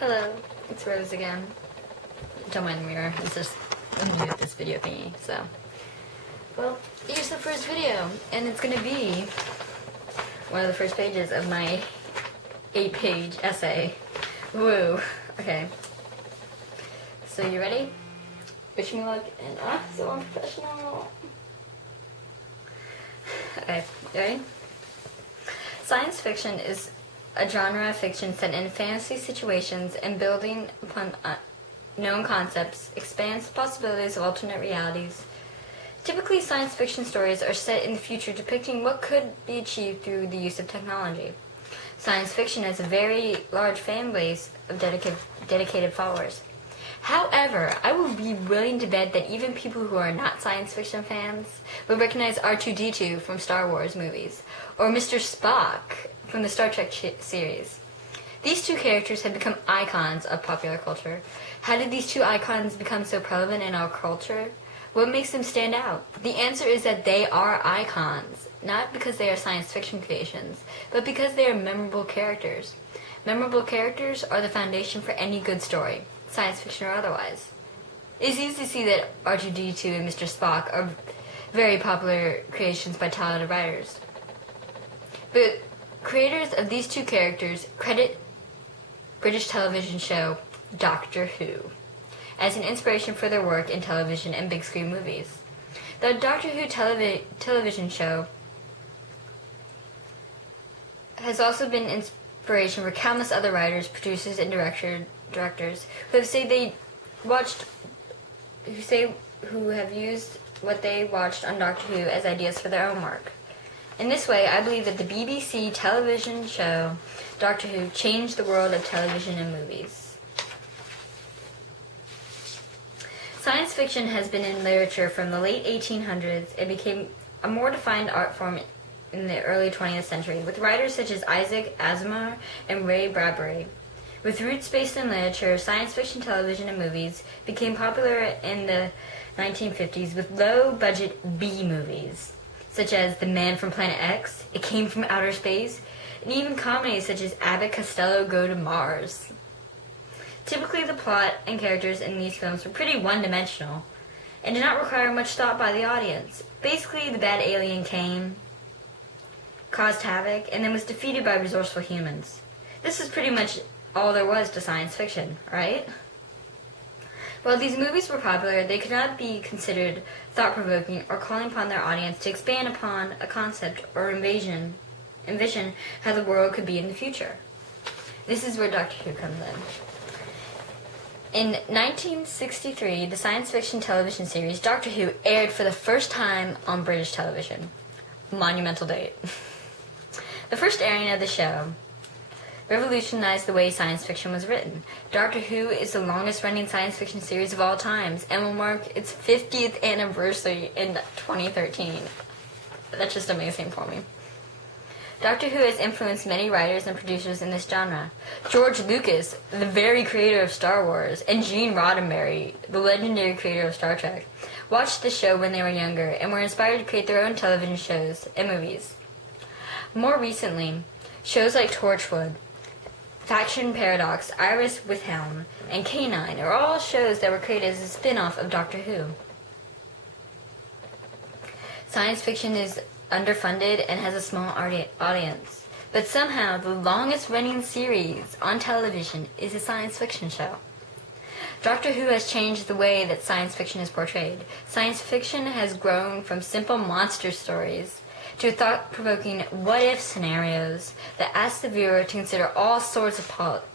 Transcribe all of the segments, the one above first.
Hello, it's Rose again. Don't mind the mirror, it's just I'm new at this video thingy, so. Well, here's the first video, and it's gonna be one of the first pages of my 8-page essay. Woo. Okay. So you ready? Wish me luck, and so unprofessional. Okay, you ready? Science fiction is a genre of fiction set in fantasy situations and building upon known concepts, expands the possibilities of alternate realities. Typically, science fiction stories are set in the future depicting what could be achieved through the use of technology. Science fiction has a very large fan base of dedicated followers. However, I would be willing to bet that even people who are not science fiction fans would recognize R2-D2 from Star Wars movies, or Mr. Spock from the Star Trek series. These two characters have become icons of popular culture. How did these two icons become so prevalent in our culture? What makes them stand out? The answer is that they are icons, not because they are science fiction creations, but because they are memorable characters. Memorable characters are the foundation for any good story, science fiction or otherwise. It's easy to see that R2-D2 and Mr. Spock are very popular creations by talented writers. But creators of these two characters credit British television show Doctor Who as an inspiration for their work in television and big screen movies. The Doctor Who television show has also been inspiration for countless other writers, producers, and directors who have used what they watched on Doctor Who as ideas for their own work. In this way, I believe that the BBC television show Doctor Who changed the world of television and movies. Science fiction has been in literature from the late 1800s and became a more defined art form in the early 20th century, with writers such as Isaac Asimov and Ray Bradbury. With roots based in literature, science fiction television and movies became popular in the 1950s with low-budget B-movies, such as The Man from Planet X, It Came from Outer Space, and even comedies such as Abbott Costello Go to Mars. Typically, the plot and characters in these films were pretty one-dimensional and did not require much thought by the audience. Basically, the bad alien came, caused havoc, and then was defeated by resourceful humans. This is pretty much all there was to science fiction, right? While these movies were popular, they could not be considered thought-provoking or calling upon their audience to expand upon a concept or envision how the world could be in the future. This is where Doctor Who comes in. In 1963, the science fiction television series Doctor Who aired for the first time on British television. Monumental date. The first airing of the show revolutionized the way science fiction was written. Doctor Who is the longest-running science fiction series of all times and will mark its 50th anniversary in 2013. That's just amazing for me. Doctor Who has influenced many writers and producers in this genre. George Lucas, the very creator of Star Wars, and Gene Roddenberry, the legendary creator of Star Trek, watched the show when they were younger and were inspired to create their own television shows and movies. More recently, shows like Torchwood, Faction Paradox, Iris with Helm, and K9 are all shows that were created as a spin-off of Doctor Who. Science fiction is underfunded and has a small audience, but somehow the longest-running series on television is a science fiction show. Doctor Who has changed the way that science fiction is portrayed. Science fiction has grown from simple monster stories to thought-provoking what-if scenarios that ask the viewer to consider all sorts of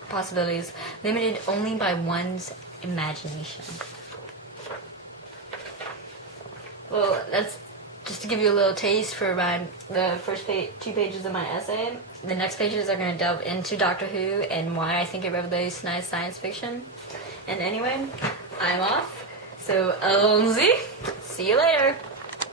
possibilities limited only by one's imagination. Well, that's just to give you a little taste for the first 2 pages of my essay. The next pages are going to delve into Doctor Who and why I think it revolutionized science fiction. And anyway, I'm off. So, Alonzi, see you later.